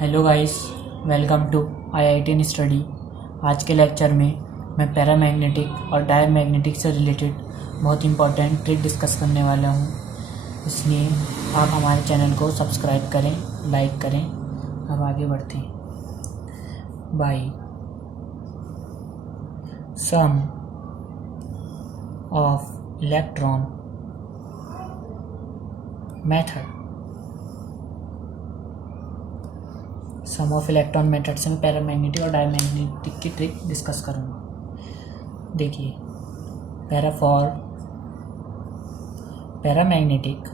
Hello guys, welcome to IIT in study. आज के lecture में मैं पैरामैग्नेटिक और डायमैग्नेटिक से रिलेटेड बहुत इंपॉर्टेंट ट्रिक डिस्कस करने वाला हूँ। इसलिए आप हमारे चैनल को सब्सक्राइब करें, लाइक करें। अब आगे बढ़ते हैं। By sum of electron method, sum of electron method से मैं पैरामैग्नेटिक और डायमैग्नेटिक की ट्रिक डिस्कस करूँगा। देखिए, paramagnetic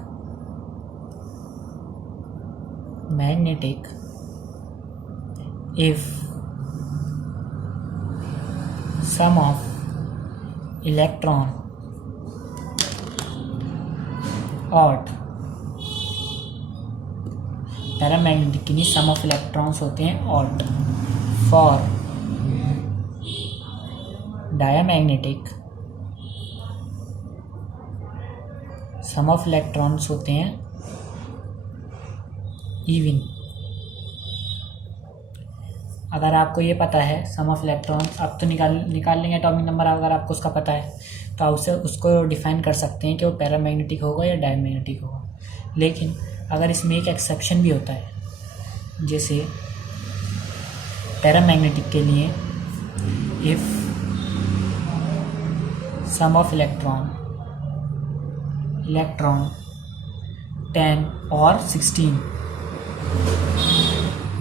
if sum of electron odd, paramagnetic के लिए सम ऑफ इलेक्ट्रॉन्स होते हैं odd. For diamagnetic sum of electrons होते हैं इवन। अगर आपको ये पता है सम ऑफ इलेक्ट्रॉन्स, आप तो निकाल लेंगे एटॉमिक नंबर। अगर आपको उसका पता है तो आप उसको डिफाइन कर सकते हैं कि वो पैरामैग्नेटिक होगा या डायमैग्नेटिक होगा। लेकिन अगर इसमें एक एक्सेप्शन भी होता है, जैसे पैरामैग्नेटिक के लिए इफ सम ऑफ इलेक्ट्रॉन 10 और 16,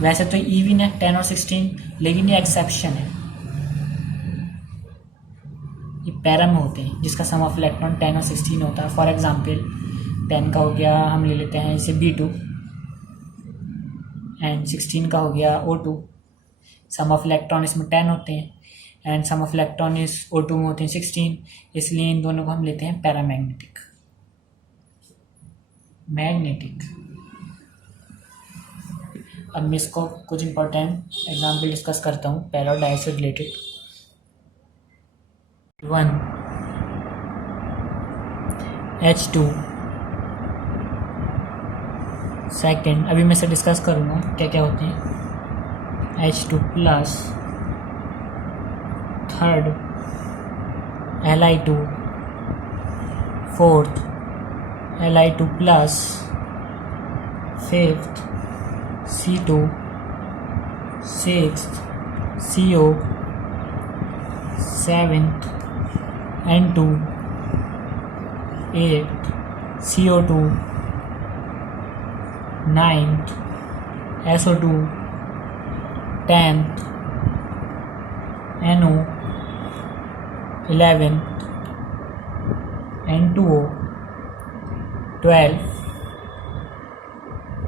वैसे तो इवन है 10 और 16, लेकिन ये एक्सेप्शन है। ये पैरा में होते हैं जिसका सम ऑफ इलेक्ट्रॉन 10 और 16 होता है। फॉर एग्जांपल 10 का हो गया, हम ले लेते हैं इसे B2, एंड 16 का हो गया O2। सम ऑफ इलेक्ट्रॉन इसमें 10 होते हैं एंड सम ऑफ इलेक्ट्रॉन इस O2 में होते हैं 16, इसलिए इन दोनों को हम लेते हैं पैरामैग्नेटिक। मैग्नेटिक, अब मैं इसको कुछ इंपॉर्टेंट एग्जाम्पल डिस्कस करता हूँ पैरा और डाई से रिलेटेड। 1 H2, सेकेंड, अभी मैं इसे डिस्कस करूँगा क्या क्या होते हैं। H2 plus, third Li2, fourth Li2 plus, fifth C2, sixth CO, seventh N2, eighth CO2, ninth SO2, 10th NO, 11th N2O, 12th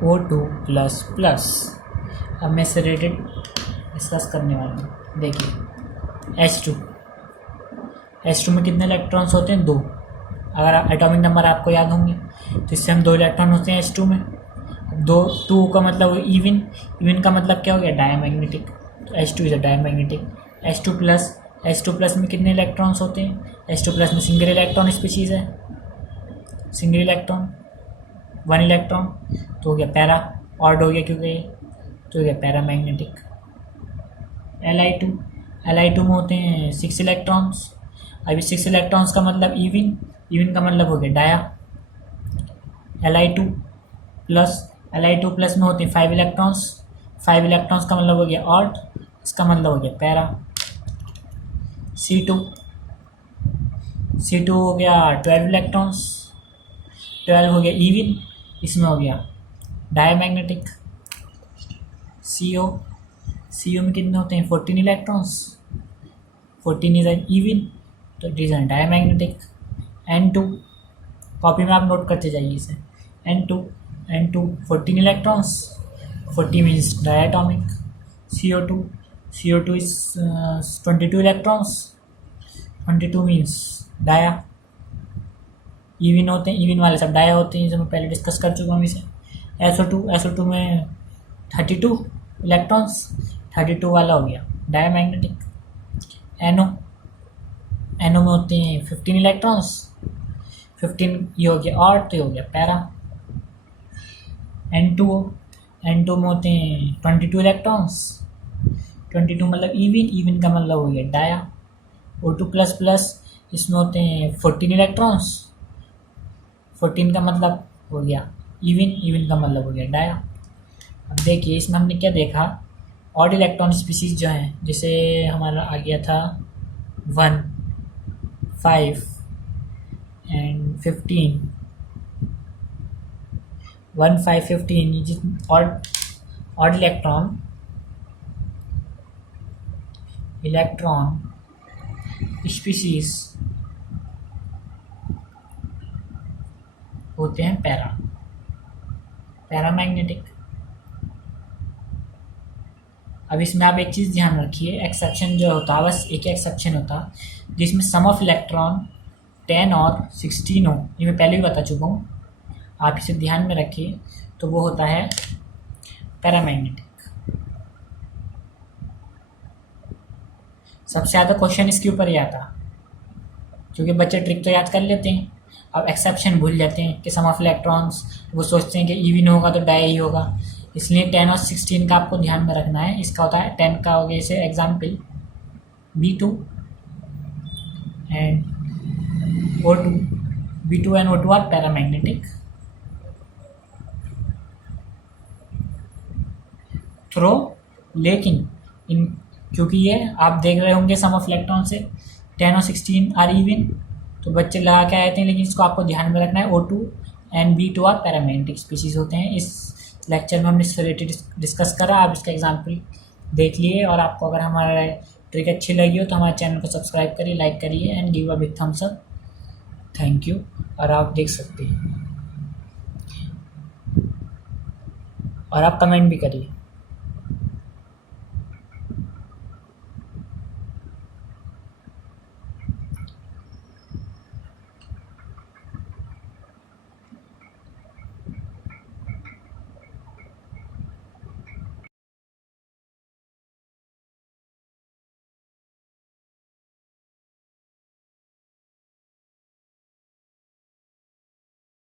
O2 plus plus. अब मैं इससे रिलेटेड डिस्कस करने वाला हूँ। देखिए H2 में कितने इलेक्ट्रॉन्स होते हैं? 2। अगर एटॉमिक नंबर आपको याद होंगे तो इससे हम 2 इलेक्ट्रॉन होते हैं H2 में। 2 का मतलब इवन का मतलब क्या हो गया? डायमैग्नेटिक। तो H2 is a diamagnetic. H2 plus में कितने इलेक्ट्रॉन्स होते हैं? H2 प्लस में सिंगल इलेक्ट्रॉन स्पीशीज है, सिंगल इलेक्ट्रॉन 1 इलेक्ट्रॉन, तो हो गया पैरा। ऑड हो गया क्योंकि तो हो गया पैरामैग्नेटिक। Li2 में होते हैं 6 इलेक्ट्रॉन्स। अभी 6 इलेक्ट्रॉन्स का मतलब इवन का मतलब हो गया डाया। Li2 प्लस में होते हैं 5 इलेक्ट्रॉन्स। 5 इलेक्ट्रॉन्स का मतलब हो गया ऑड, इसका मतलब हो गया पैरा। C2 हो गया 12 इलेक्ट्रॉन्स, 12 हो गया इवन, इसमें हो गया डायमैग्नेटिक। CO में कितने होते हैं? 14 इलेक्ट्रॉन्स, 14 इज एन इवन, तो it is an diamagnetic. N2, copy में आप नोट करते जाइए इसे। N2 14 electrons, 40 means diatomic. CO2 is 22 electrons, 22 means dia. Even होते हैं, इवन वाले सब डाया होते हैं, जो मैं पहले डिस्कस कर चुका हूँ इसे। SO2 में 32 इलेक्ट्रॉन्स, 32 वाला हो गया डायमैग्नेटिक। NO में होते हैं 15 इलेक्ट्रॉन्स, 15 ये हो गया ऑड, तो ये हो गया पैरा। N2O N2 में होते हैं 22 इलेक्ट्रॉन्स। 22 मतलब इवन का मतलब हो गया डाया। O2 प्लस प्लस इसमें होते हैं 14 इलेक्ट्रॉन्स। 14 का मतलब हो गया इवन का मतलब हो गया डाया। अब देखिए इसमें हमने क्या देखा, ऑड इलेक्ट्रॉन स्पीसीज जो हैं, जैसे हमारा आ गया था 1, 5 एंड 15। 1, 5, 15 जिस ऑड इलेक्ट्रॉन स्पीसीज होते हैं पैरामैग्नेटिक। अब इसमें आप एक चीज़ ध्यान रखिए, एक्सेप्शन जो होता, बस एक एक्सेप्शन होता जिसमें सम ऑफ इलेक्ट्रॉन 10 और 16 हो। ये मैं पहले भी बता चुका हूँ, आप इसे ध्यान में रखिए, तो वो होता है पैरामैग्नेटिक। सबसे ज़्यादा क्वेश्चन इसके ऊपर ही आता, क्योंकि बच्चे ट्रिक तो याद कर लेते हैं, अब एक्सेप्शन भूल जाते हैं कि सम ऑफ इलेक्ट्रॉन्स, वो सोचते हैं कि इवन होगा तो डाई ही होगा। इसलिए 10 और 16 का आपको ध्यान में रखना है। इसका होता है 10 का हो गया जैसे example B2 and O2। B2 and O2 are paramagnetic throw, लेकिन इन क्योंकि ये आप देख रहे होंगे सम ऑफ इलेक्ट्रॉन से 10 और 16 आर इवन, तो बच्चे लगा के आए थे, लेकिन इसको आपको ध्यान में रखना है O2 and B2 are paramagnetic species होते हैं। इस लेक्चर में हमने इससे रिलेटेड डिस्कस करा, आप इसका एग्जाम्पल देख लिए, और आपको अगर हमारा ट्रिक अच्छी लगी हो तो हमारे चैनल को सब्सक्राइब करिए, लाइक करिए and give a big thumbs up. Thank you. और आप देख सकते हैं और आप कमेंट भी करिए।